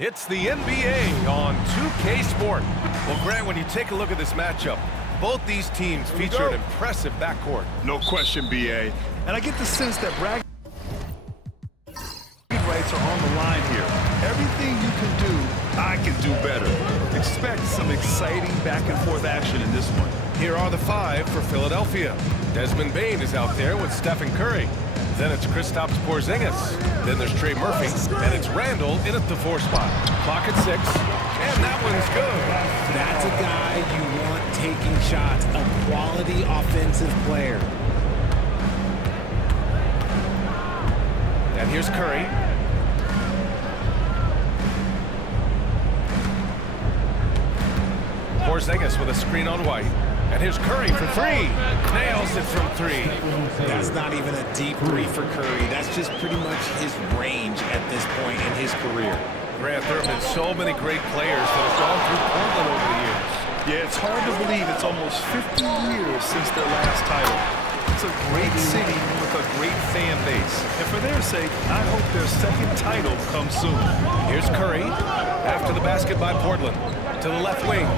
It's the NBA on 2K Sport. Well, Grant, when you take a look at this matchup, both these teams feature an impressive backcourt. No question, BA. And I get the sense that bragging rights are on the line here. Everything you can do, I can do better. Expect some exciting back-and-forth action in this one. Here are the five for Philadelphia. Desmond Bane is out there with Stephen Curry. Then it's Kristaps Porzingis. Then there's Trey Murphy. And it's Randall in at the 4 spot. Clock at 6. And that one's good. That's a guy you want taking shots. A quality offensive player. And here's Curry. Porzingis with a screen on White. And here's Curry for 3. Nails it from 3. That's not even a deep 3 for Curry. That's just pretty much his range at this point in his career. Grant, there have been so many great players that have gone through Portland over the years. Yeah, it's hard to believe it's almost 50 years since their last title. It's a great city with a great fan base. And for their sake, I hope their second title comes soon. Here's Curry after the basket by Portland. To the left wing.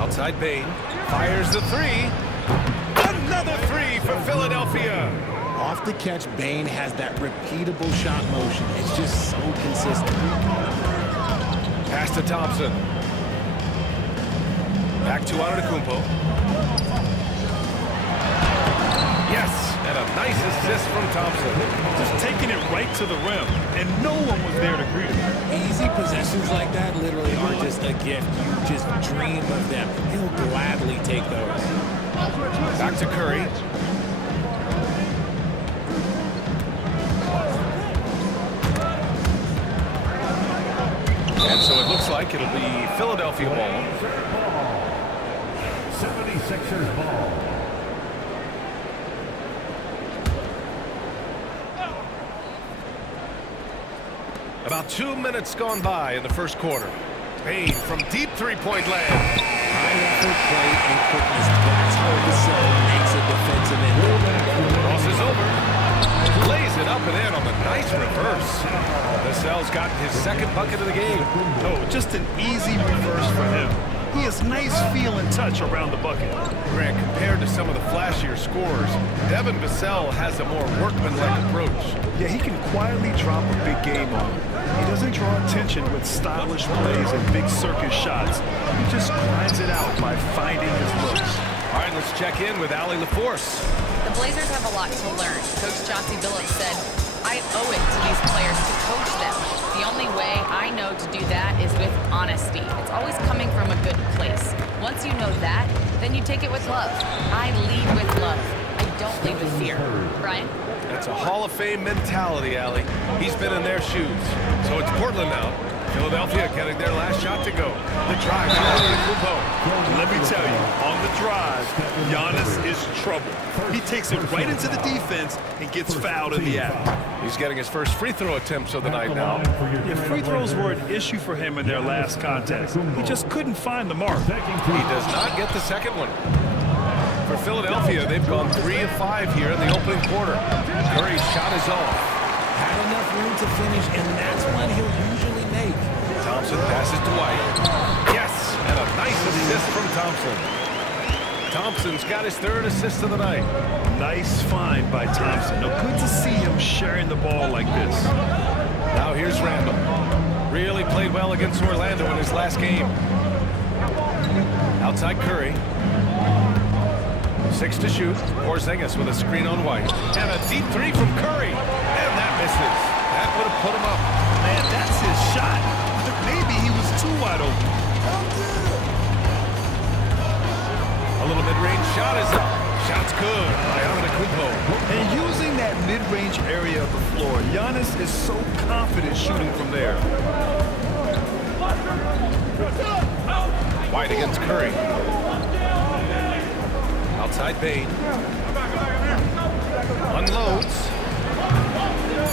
Outside Bane. Fires the 3. Another 3 for Philadelphia. Off the catch, Bane has that repeatable shot motion. It's just so consistent. Pass to Thompson. Back to Antetokounmpo. Yes, and a nice assist from Thompson. Just taking it right to the rim, and no one was there to greet him. Easy possessions like that literally are just a gift. You just dream of them. He'll gladly take those. Back to Curry. And so it looks like it'll be Philadelphia ball. 76ers ball. About 2 minutes gone by in the first quarter. Bane from deep three-point land. High-effort play and quickness. That's how Vassell makes a defensive end. Crosses over. Lays it up and in on the nice reverse. Vassell's gotten his second bucket of the game. Oh, just an easy reverse for him. He has nice feel and touch around the bucket. Grant, compared to some of the flashier scorers, Devin Vassell has a more workmanlike approach. Yeah, he can quietly drop a big game on him. He doesn't draw attention with stylish plays and big circus shots. He just grinds it out by finding his looks. All right, let's check in with Allie LaForce. The Blazers have a lot to learn. Coach Chauncey Billups said, I owe it to these players to coach them. The only way I know to do that is with honesty. It's always coming from a good place. Once you know that, then you take it with love. I lead with love. I don't lead with fear. Brian? That's a Hall of Fame mentality, Allie. He's been in their shoes. So it's Portland now. Philadelphia getting their last shot to go. The drive to Antetokounmpo. Let me tell you, on the drive, Giannis is trouble. He takes it right into the defense and gets fouled in the act. He's getting his first free throw attempts of the night now. Yeah, free throws were an issue for him in their last contest. He just couldn't find the mark. He does not get the second one. For Philadelphia, they've gone 3 of 5 here in the opening quarter. Curry's shot is off. Had enough room to finish, and that's one he'll usually make. Thompson passes to White. Yes, and a nice assist from Thompson. Thompson's got his 3rd assist of the night. Nice find by Thompson. No, good to see him sharing the ball like this. Now here's Randall. Really played well against Orlando in his last game. Outside Curry. 6 to shoot. Porzingis with a screen on White. And a deep 3 from Curry. And that misses. That would have put him up. Man, that's his shot. Maybe he was too wide open. A little mid-range shot is up. Shot's good by Antetokounmpo. And using that mid-range area of the floor, Giannis is so confident shooting from there. White against Curry. Outside Bane. Unloads.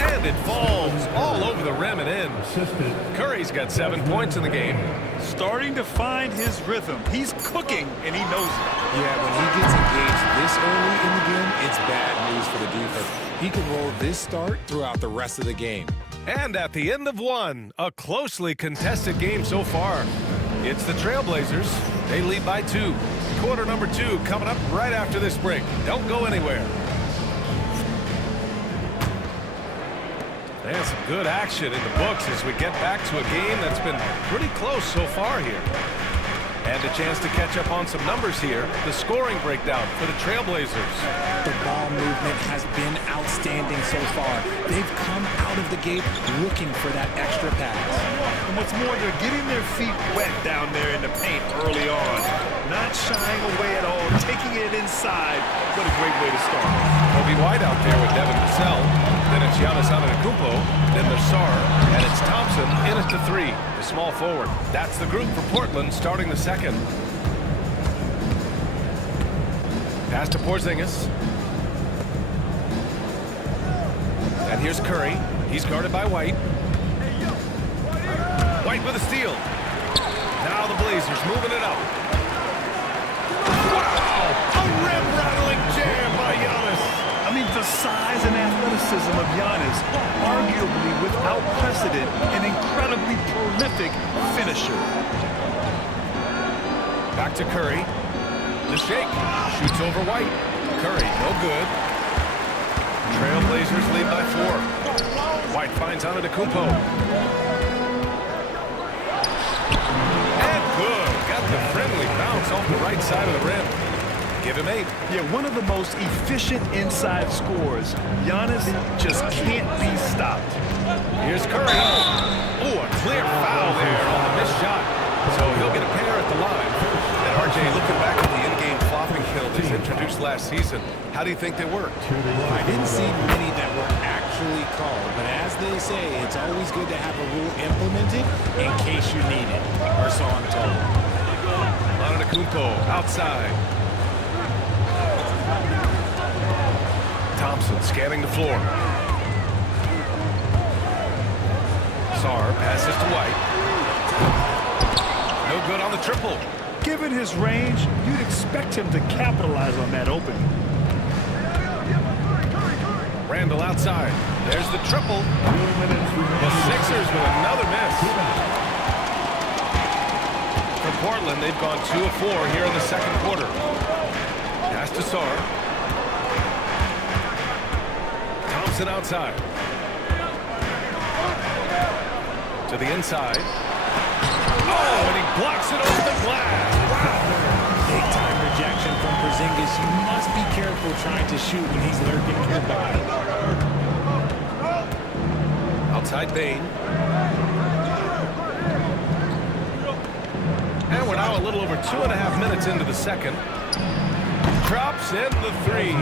And it falls all over the rim and in. Curry's got 7 points in the game. Starting to find his rhythm. He's cooking, and he knows it. Yeah, when he gets engaged this early in the game, it's bad news for the defense. He can roll this start throughout the rest of the game. And at the end of one, a closely contested game so far. It's the Trailblazers. They lead by 2. Quarter number 2 coming up right after this break. Don't go anywhere. There's some good action in the books as we get back to a game that's been pretty close so far here. And a chance to catch up on some numbers here. The scoring breakdown for the Trailblazers. The ball movement has been outstanding so far. They've come out of the gate looking for that extra pass. And what's more, they're getting their feet wet down there in the paint early on. Not shying away at all, taking it inside. What a great way to start. Kobe White out there with Devin Vassell. Then it's Giannis Antetokounmpo. Then there's Sarr. And it's Thompson in at the 3, the small forward. That's the group for Portland starting the second. Pass to Porzingis. And here's Curry. He's guarded by White. White with a steal. Now the Blazers moving it up. Wow! A rim-rattling jam by Giannis. I mean, the size and athleticism of Giannis, arguably without precedent, an incredibly prolific finisher. Back to Curry. The shake. Shoots over White. Curry, no good. Trailblazers lead by 4. White finds Antetokounmpo. And good. Got the friendly bounce off the right side of the rim. Give him 8. Yeah, one of the most efficient inside scorers. Giannis just can't be stopped. Here's Curry. Oh, a clear foul there on the missed shot. So he'll get a pair at the line. And RJ, looking back at the in-game flopping kills introduced last season, how do you think they worked? I didn't see many that were actually called, but as they say, it's always good to have a rule implemented in case you need it, or so I'm told. Antetokounmpo outside. Thompson scanning the floor. Sarr passes to White. No good on the triple. Given his range, you'd expect him to capitalize on that opening. Randall outside. There's the triple. The Sixers with another miss. For Portland, they've gone 2 of 4 here in the second quarter. Pass to Sarr. Thompson outside. To the inside. Oh, and he blocks it over the glass. Wow. Big time rejection from Porzingis. You must be careful trying to shoot when he's lurking nearby. Outside Bane. And we're now a little over 2.5 minutes into the second. Drops in the 3.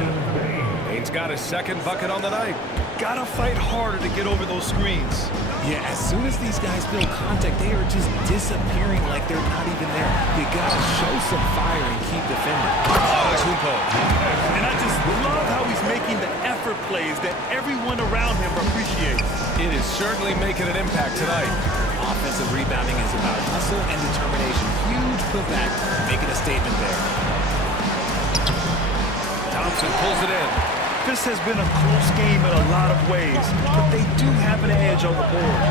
Bane's got his second bucket on the night. Gotta fight harder to get over those screens. Yeah, as soon as these guys feel contact, they are just disappearing like they're not even there. You gotta show some fire and keep defending. Antetokounmpo. And I just love how he's making the effort plays that everyone around him appreciates. It is certainly making an impact tonight. Offensive rebounding is about hustle and determination. Huge putback, making a statement there. Thompson pulls it in. This has been a close game in a lot of ways, but they do have an edge on the board.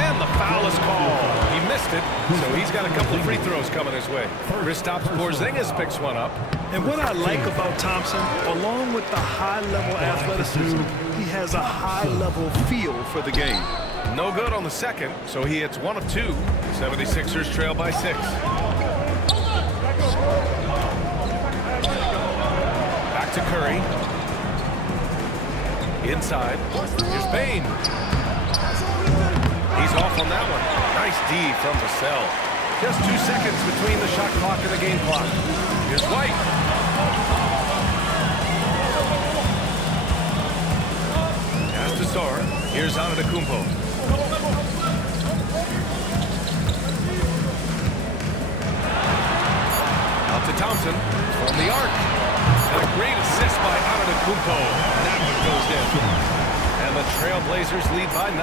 And the foul is called. He missed it, so he's got a couple of free throws coming his way. Kristaps Porzingis picks one up. And what I like about Thompson, along with the high-level athleticism, he has a high-level feel for the game. No good on the second, so he hits 1 of 2. 76ers trail by 6. Back to Curry. Inside. Here's Bane. He's off on that one. Nice D from Vassell. Just 2 seconds between the shot clock and the game clock. Here's White. Pass to Sarr. Here's Antetokounmpo. Out to Thompson from the arc. And a great assist by Antetokounmpo. That one goes in. And the Trailblazers lead by 9.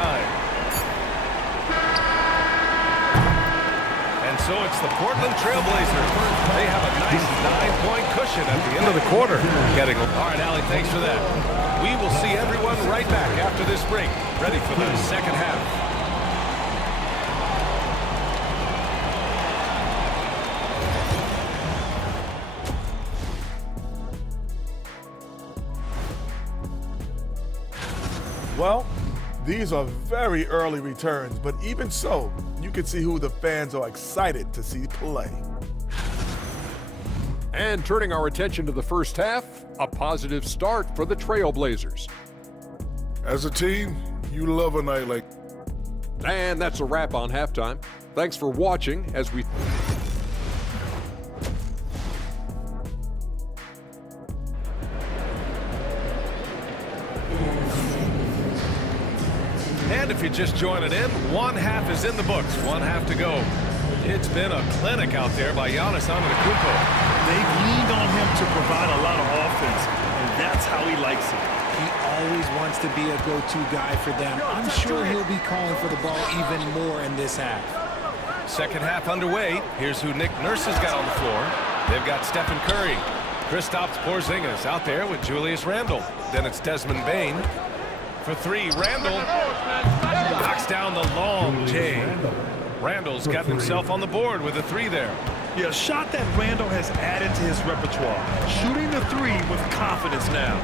And So it's the Portland Trailblazers. They have a nice 9-point cushion at the end of the quarter. All right, Allie, thanks for that. We will see everyone right back after this break, ready for the second half. Well, these are very early returns, but even so, you can see who the fans are excited to see play. And turning our attention to the first half, a positive start for the Trailblazers. As a team, you love a night like. And that's a wrap on halftime. Thanks for watching as we... And if you're just joining in, one half is in the books, one half to go. It's been a clinic out there by Giannis Antetokounmpo. They've leaned on him to provide a lot of offense, and that's how he likes it. He always wants to be a go-to guy for them. I'm sure he'll be calling for the ball even more in this half. Second half underway. Here's who Nick Nurse has got on the floor. They've got Stephen Curry. Kristaps Porzingis out there with Julius Randle. Then it's Desmond Bane. For three, Randle knocks down the long J. Randle's got himself on the board with a three there. Yeah, a shot that Randle has added to his repertoire. Shooting the three with confidence now.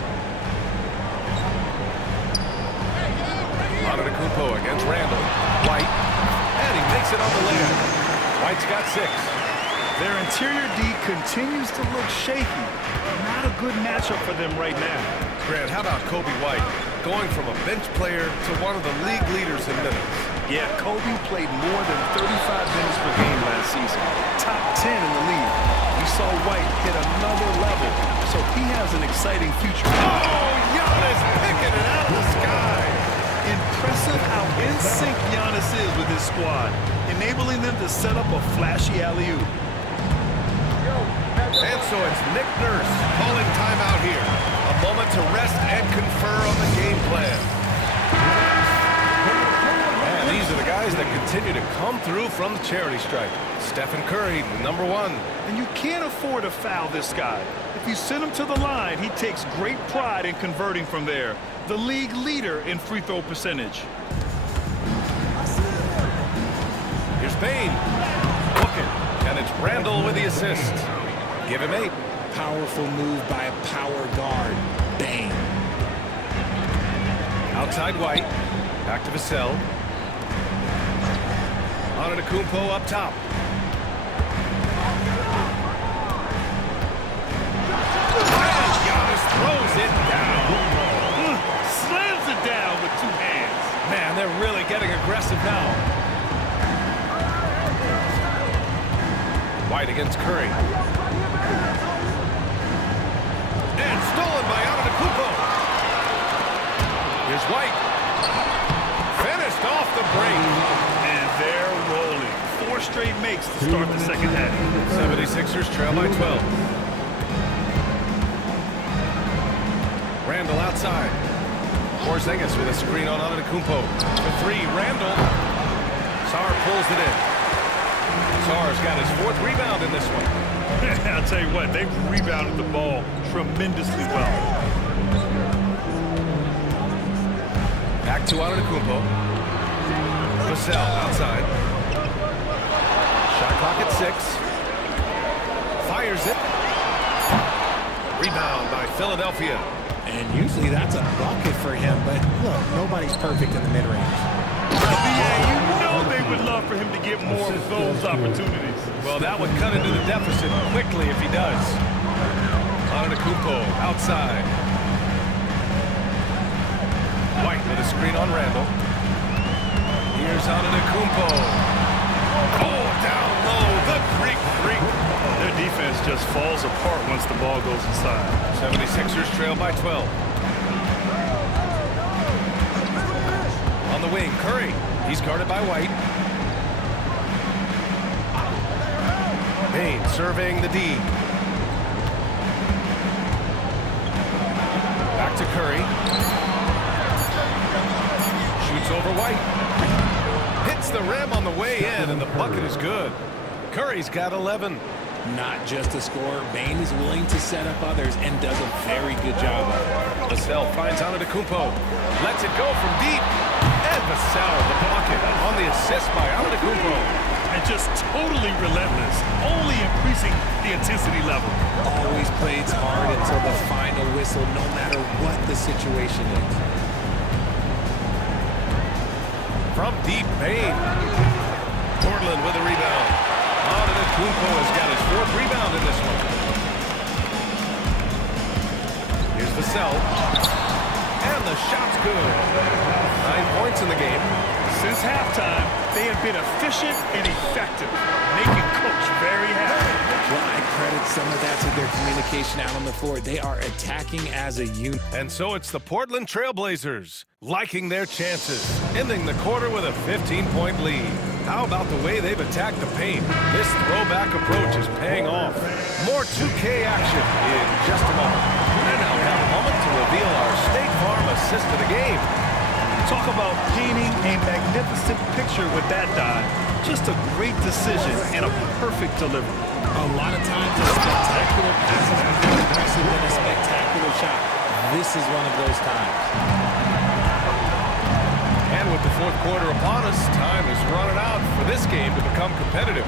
Antetokounmpo against Randle. White. And he makes it on the layup. White's got 6. Their interior D continues to look shaky. Not a good matchup for them right now. Grant, how about Kobe White? Going from a bench player to one of the league leaders in minutes. Yeah, Kobe played more than 35 minutes per game last season. Top 10 in the league. We saw White hit another level, so he has an exciting future. Oh, Giannis picking it out of the sky. Impressive how in sync Giannis is with his squad, enabling them to set up a flashy alley-oop. And so it's Nick Nurse calling timeout here. A moment to rest and confer on the game plan. And these are the guys that continue to come through from the charity stripe. Stephen Curry, number 1. And you can't afford to foul this guy. If you send him to the line, he takes great pride in converting from there. The league leader in free throw percentage. Here's Bane. Looking. And it's Randle with the assist. Give him 8. Powerful move by a power guard. Bang. Outside White. Back to Vassell. Antetokounmpo up top. And Giannis throws it down. Slams it down with 2 hands. Man, they're really getting aggressive now. White against Curry. And stolen by Antetokounmpo. Here's White. Finished off the break. And they're rolling. 4 straight makes to start the second half. 76ers trail by 12. Randle outside. Porzingis with a screen on Antetokounmpo. For 3, Randle. Sarr pulls it in. Sarr's got his 4th rebound in this one. I'll tell you what, they've rebounded the ball tremendously well. Back to Antetokounmpo. Vassell outside. Shot clock at 6. Fires it. Rebound by Philadelphia. And usually that's a bucket for him, but look, nobody's perfect in the mid-range. Yeah, you know they would love for him to get more of those opportunities. Well, that would cut into the deficit quickly if he does. Antetokounmpo outside. White with a screen on Randle. Here's Antetokounmpo. Oh, down low, the Greek freak. Their defense just falls apart once the ball goes inside. 76ers trail by 12. On the wing, Curry. He's guarded by White. Bane surveying the D. Back to Curry. Shoots over White. Hits the rim on the way in, and the bucket is good. Curry's got 11. Not just a scorer, Bane is willing to set up others and does a very good job of it. Vassell finds Antetokounmpo. Lets it go from deep. And Vassell, the bucket, on the assist by Antetokounmpo. And just totally relentless, only increasing the intensity level. Always plays hard until the final whistle, no matter what the situation is. From deep, Bane. Portland with a rebound. Antetokounmpo has got his 4th rebound in this one. Here's Vassell. And the shot's good. 9 points in the game. Since halftime, they have been efficient and effective, making Coach very happy. Well, I credit some of that to their communication out on the floor. They are attacking as a unit. And so it's the Portland Trailblazers liking their chances, ending the quarter with a 15-point lead. How about the way they've attacked the paint? This throwback approach is paying off. More 2K action in just a moment. And now we have a moment to reveal our State Farm assist of the game. Talk about painting a magnificent picture with that dive. Just a great decision and a perfect delivery. A lot of times, a spectacular pass is more impressive than a spectacular shot. This is one of those times. And with the 4th quarter upon us, time is running out for this game to become competitive.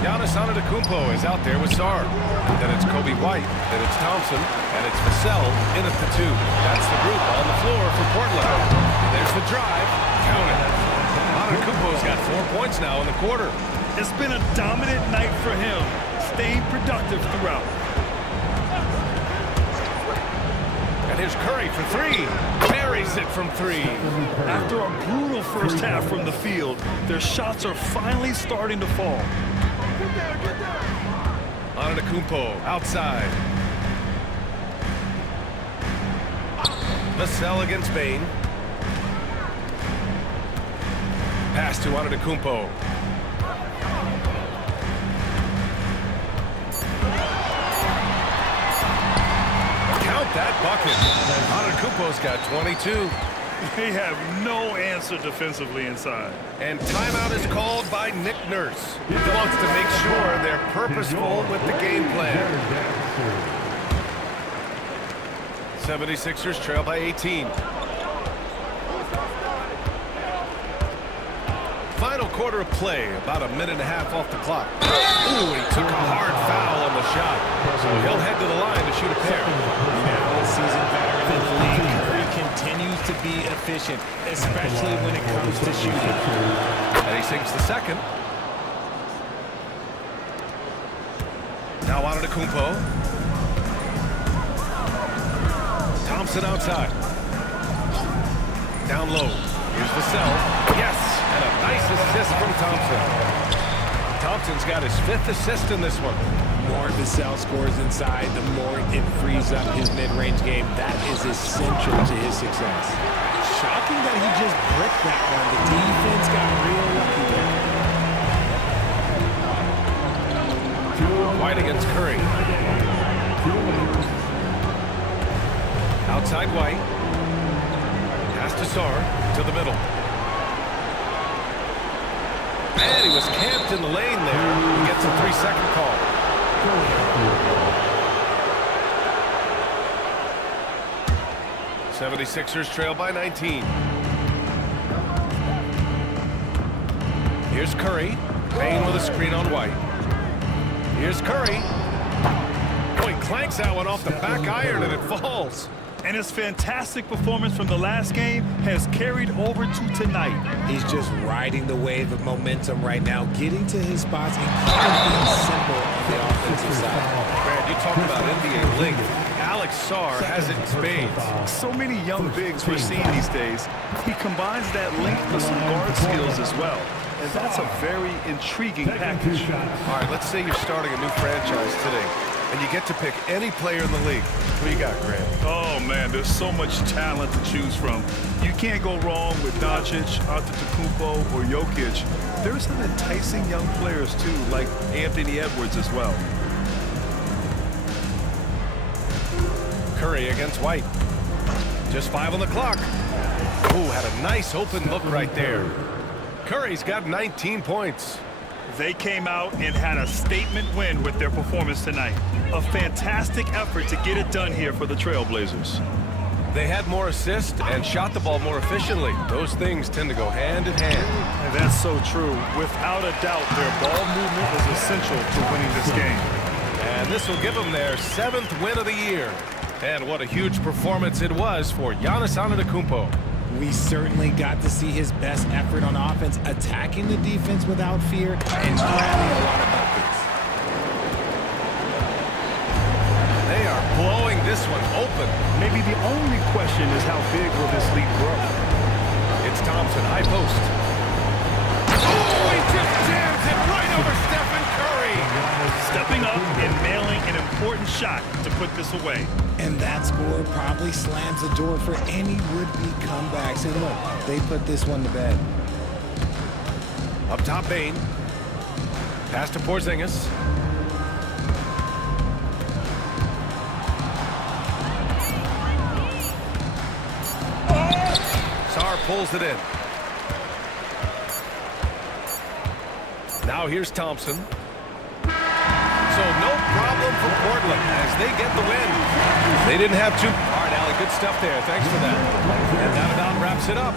Giannis Antetokounmpo is out there with Sarr. Then it's Kobe White, then it's Thompson, and it's Vassell in at the 2. That's the group on the floor for Portland. There's the drive. Count it. Antetokounmpo's got 4 points now in the quarter. It's been a dominant night for him, staying productive throughout. And here's Curry for 3. Buries it from 3. After a brutal first half from the field, their shots are finally starting to fall. Antetokounmpo outside. Vassell against Bane. Pass to Antetokounmpo. That bucket. Antetokounmpo's got 22. They have no answer defensively inside. And timeout is called by Nick Nurse. He wants to make sure they're purposeful with the game plan. 76ers trail by 18. Final quarter of play, about a minute and a half off the clock. Ooh, he took a hard foul on the shot. So he'll head to the line to shoot a pair. Now a seasoned veteran in the league, Curry continues to be efficient, especially when it comes to shooting. And he sinks the second. Now Antetokounmpo. Thompson outside. Down low. Here's Vassell. Yes! And a nice assist from Thompson. Thompson's got his 5th assist in this one. The more Vassell scores inside, the more it frees up his mid-range game. That is essential to his success. Shocking that he just bricked that one. The defense got real lucky there. White against Curry. Outside White. Pass to Sarr to the middle. And he was camped in the lane there. He gets a 3-second call. 76ers trail by 19. Here's Curry. Bane with a screen on White. Here's Curry. Oh, he clanks that one off the back iron and it falls. And his fantastic performance from the last game has carried over to tonight. He's just riding the wave of momentum right now, getting to his spots and keeping things simple on the offensive side. Brad, you talk about NBA length. Alex Sarr has it in spades. So many young bigs we're seeing these days. He combines that length with some guard skills as well. And that's a very intriguing package. All right, let's say you're starting a new franchise today, and you get to pick any player in the league. Who you got, Grant? Oh, man, there's so much talent to choose from. You can't go wrong with Doncic, Antetokounmpo, or Jokic. There's some enticing young players, too, like Anthony Edwards as well. Curry against White. Just 5 on the clock. Ooh, had a nice open look right there. Curry's got 19 points. They came out and had a statement win with their performance tonight. A fantastic effort to get it done here for the Trailblazers. They had more assists and shot the ball more efficiently. Those things tend to go hand in hand. And that's so true. Without a doubt, their ball movement was essential to winning this game. And this will give them their 7th win of the year. And what a huge performance it was for Giannis Antetokounmpo. We certainly got to see his best effort on offense, attacking the defense without fear and grabbing a lot of buckets. They are blowing this one open. Maybe the only question is how big will this lead grow? It's Thompson, high post. Oh, he just jams it right over Stephen Curry. Stepping up and nailing an important shot to put this away. And that score probably slams the door for any would-be comebacks. And look, they put this one to bed. Up top, Bane. Pass to Porzingis. Sarr pulls it in. Now here's Thompson. So no problem for Portland as they get the win. They didn't have too hard, Allie. Good stuff there. Thanks for that. And that about wraps it up.